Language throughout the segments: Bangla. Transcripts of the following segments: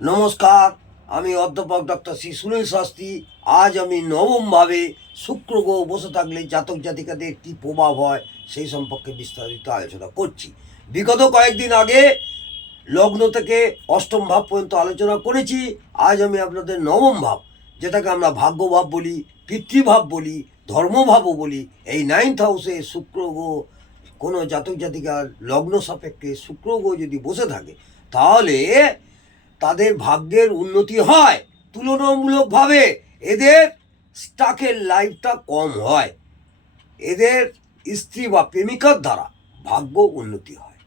নমস্কার, আমি অধ্যাপক ডক্টর শ্রী সুনীল শাস্ত্রী। আজ আমি নবমভাবে শুক্র গ্রহ বসে থাকলে জাতক জাতিকাদের কী প্রভাব হয় সেই সম্পর্কে বিস্তারিত আলোচনা করছি। বিগত কয়েকদিন আগে লগ্ন থেকে অষ্টম ভাব পর্যন্ত আলোচনা করেছি। আজ আমি আপনাদের নবম ভাব, যেটাকে আমরা ভাগ্যভাব বলি, পিতৃভাব বলি, ধর্মভাবও বলি, এই 9th হাউসে শুক্র গ্রহ কোনো জাতক জাতিকার লগ্ন সাপেক্ষে শুক্র গ্রহ যদি বসে থাকে তাহলে তাদের ভাগ্যের উন্নতি হয়। তুলনামূলকভাবে এদের স্টাকের লাইফটা কম হয়। এদের স্ত্রী বা প্রেমিকার দ্বারা ভাগ্য উন্নতি হয়।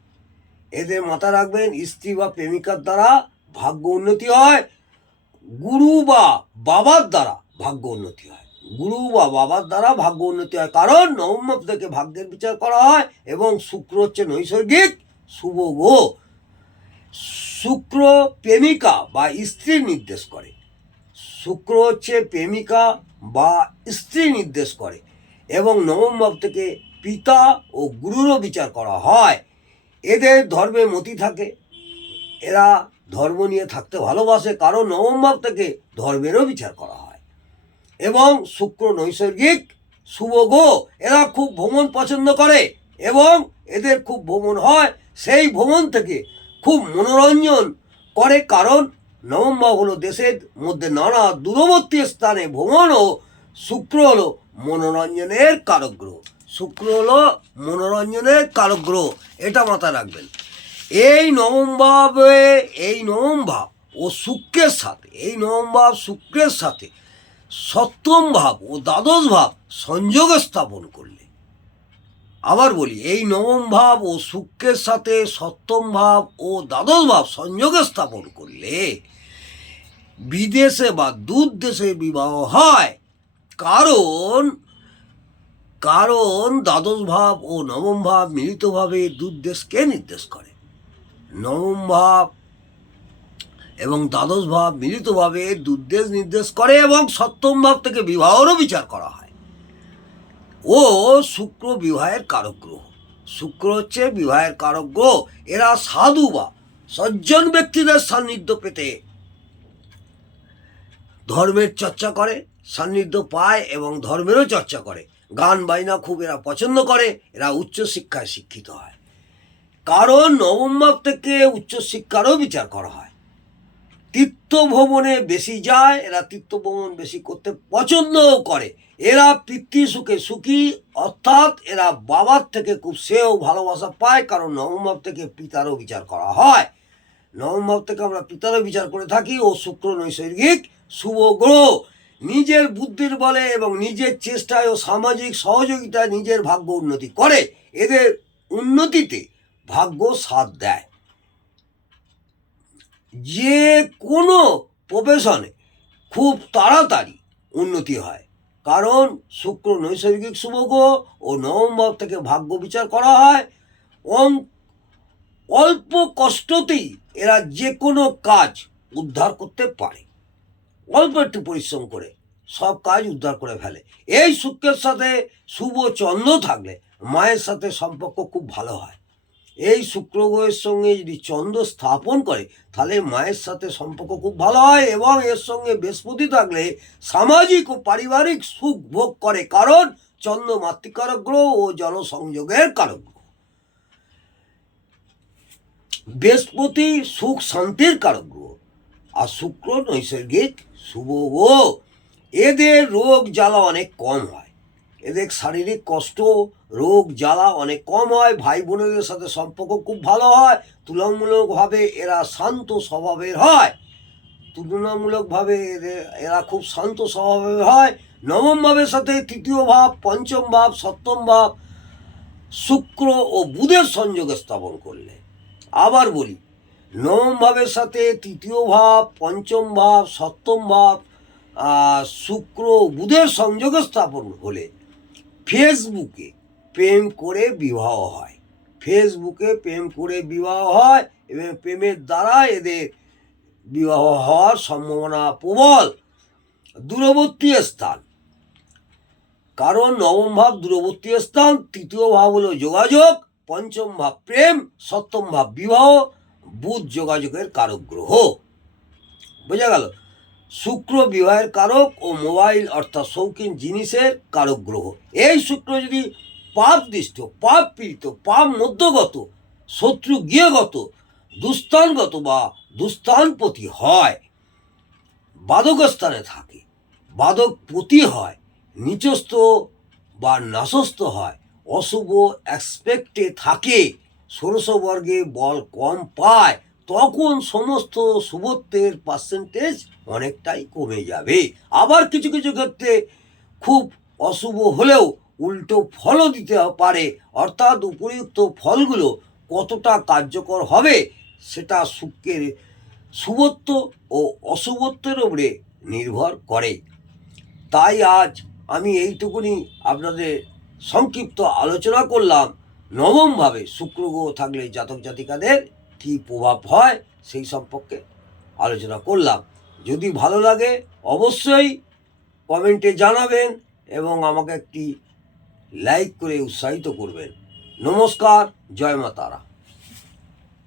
এদের মাথায় রাখবেন, স্ত্রী বা প্রেমিকার দ্বারা ভাগ্য উন্নতি হয়। গুরু বা বাবার দ্বারা ভাগ্য উন্নতি হয়। গুরু বা বাবার দ্বারা ভাগ্য উন্নতি হয়, কারণ নবম থেকে ভাগ্যের বিচার করা হয় এবং শুক্র হচ্ছে নৈসর্গিক শুভ গ্রহ। শুক্র প্রেমিকা বা স্ত্রী নির্দেশ করে। শুক্র হচ্ছে প্রেমিকা বা স্ত্রী নির্দেশ করে এবং নবম ভাব থেকে পিতা ও গুরুরও বিচার করা হয়। এদের ধর্মে মতি থাকে, এরা ধর্ম নিয়ে থাকতে ভালোবাসে, কারণ নবম ভাব থেকে ধর্মেরও বিচার করা হয়। এবং শুক্র নৈসর্গিক শুভ গ্রহ, এরা খুব ভ্রমণ পছন্দ করে এবং এদের খুব ভ্রমণ হয়। সেই ভ্রমণ থেকে খুব মনোরঞ্জন করে, কারণ নবম ভাব হলো দেশের মধ্যে নানা দূরবর্তী স্থানে ভ্রমণ ও শুক্র হলো মনোরঞ্জনের কারক গ্রহ। শুক্র হলো মনোরঞ্জনের কারক গ্রহ, এটা মাথায় রাখবেন। এই নবম ভাব ও শুক্রের সাথে, এই নবম ভাব শুক্রের সাথে সপ্তম ভাব ও দ্বাদশ ভাব সংযোগ স্থাপন করলে, আবার বলি, এই নবম ভাব ও শুক্রের সাথে সপ্তম ভাব ও দ্বাদশ ভাব সংযোগ স্থাপন করলে বিদেশে বা দূর দেশে বিবাহ হয়। কারণ কারণ দ্বাদশ ভাব ও নবম ভাব মিলিতভাবে দূর দেশকে নির্দেশ করে। নবম ভাব এবং দ্বাদশ ভাব মিলিতভাবে দুর্দেশ নির্দেশ করে এবং সপ্তম ভাব থেকে বিবাহেরও বিচার করা হয়। ও শুক্র বিবাহের কারক গ্রহ। শুক্র হচ্ছে বিবাহের কারক গ্রহ। এরা সাধু বা সজ্জন ব্যক্তিদের সান্নিধ্য পেতে ধর্মের চর্চা করে, সান্নিধ্য পায় এবং ধর্মেরও চর্চা করে। গান বাজনা খুব এরা পছন্দ করে। এরা উচ্চশিক্ষায় শিক্ষিত হয়, কারণ নবম ভাব থেকে উচ্চশিক্ষারও বিচার করা হয়। তীর্থভ্রমণে বেশি যায়, এরা তীর্থভ্রমণ বেশি করতে পছন্দও করে। এরা পিতৃ সুখে সুখী, অর্থাৎ এরা বাবার থেকে খুব সেও ভালোবাসা পায়, কারণ নবম ভাব থেকে পিতারও বিচার করা হয়। নবম ভাব থেকে আমরা পিতারও বিচার করে থাকি। ও শুক্র নৈসর্গিক শুভ গ্রহ। নিজের বুদ্ধির বলে এবং নিজের চেষ্টায় ও সামাজিক সহযোগিতায় নিজের ভাগ্য উন্নতি করে। এদের উন্নতিতে ভাগ্য সাথ দেয়। যে কোনো প্রফেশনে খুব তাড়াতাড়ি উন্নতি হয়, কারণ শুক্র নৈসর্গিক শুভ গ্রহ ও নবম ভাব থেকে ভাগ্য বিচার করা হয়। অল্প কষ্টতেই এরা যে কোনো কাজ উদ্ধার করতে পারে। অল্প একটু পরিশ্রম করে সব কাজ উদ্ধার করে ফেলে। এই শুক্রের সাথে শুভ চন্দ্র থাকলে মায়ের সাথে সম্পর্ক খুব ভালো হয়। এই শুক্র গ্রহের সঙ্গে যদি চন্দ্র স্থাপন করে তাহলে মায়ের সাথে সম্পর্ক খুব ভালো হয় এবং এর সঙ্গে বৃহস্পতি থাকলে সামাজিক ও পারিবারিক সুখ ভোগ করে, কারণ চন্দ্র মাতৃকারক গ্রহ ও জনসংযোগের কারক গ্রহ। বৃহস্পতি সুখ শান্তির কারক গ্রহ আর শুক্র নৈসর্গিক শুভ গ্রহ। এদের রোগ জ্বালা অনেক কম হয়। এদের শারীরিক কষ্ট, রোগ জ্বালা অনেক কম হয়। ভাই বোনেদের সাথে সম্পর্ক খুব ভালো হয়। তুলনামূলকভাবে এরা শান্ত স্বভাবের হয়। এরা খুব শান্ত স্বভাবের হয়। নবম ভাবের সাথে তৃতীয় ভাব, পঞ্চম ভাব, সপ্তম ভাব শুক্র ও বুধের সংযোগ স্থাপন করলে, আবার বলি, নবম ভাবের সাথে তৃতীয় ভাব, পঞ্চম ভাব, সপ্তম ভাব শুক্র বুধের সংযোগ স্থাপন হলে ফেসবুকে প্রেম করে বিবাহ হয়। ফেসবুকে প্রেম করে বিবাহ হয় এবং প্রেমের দ্বারা এদের বিবাহ হওয়ার সম্ভাবনা প্রবল। দূরবর্তী স্থান, কারণ নবম ভাব দূরবর্তী স্থান, তৃতীয় ভাব হলো যোগাযোগ, পঞ্চম ভাব প্রেম, সপ্তম ভাব বিবাহ। বুধ যোগাযোগের কারক গ্রহ। বোঝা গেল? শুক্র বিবাহের কারক ও মোবাইল অর্থাৎ শৌখিন জিনিসের কারক গ্রহ। এই শুক্র যদি পাপ দৃষ্ট, পাপ পীড়িত, পাপ মধ্যগত, শত্রু গৃহগত, দুস্থানগত বা দুস্থানপতি হয়, বাদক স্থানে থাকে, বাদক পতি হয়, নিচস্থ বা নাশস্থ হয়, অশুভ অ্যাসপেক্টে থাকে, ষোড়শ বর্গে বল কম পায়, তখন সমস্ত শুভত্বের পার্সেন্টেজ অনেকটাই কমে যাবে। আবার কিছু কিছু ক্ষেত্রে খুব অশুভ হলেও উল্টো ফলও দিতে পারে, অর্থাৎ উপযুক্ত ফলগুলো কতটা কার্যকর হবে সেটা শুক্রের শুভত্ব ও অশুভত্বের উপরে নির্ভর করে। তাই আজ আমি এইটুকুনি আপনাদের সংক্ষিপ্ত আলোচনা করলাম, নবমভাবে শুক্র গ্রহ থাকলে জাতক জাতিকাদের কী প্রভাব হয় সেই সম্পর্কে আলোচনা করলাম। যদি ভালো লাগে অবশ্যই কমেন্টে জানাবেন এবং আমাকে একটি লাইক করে উৎসাহিত করবেন। নমস্কার, জয় মা তারা।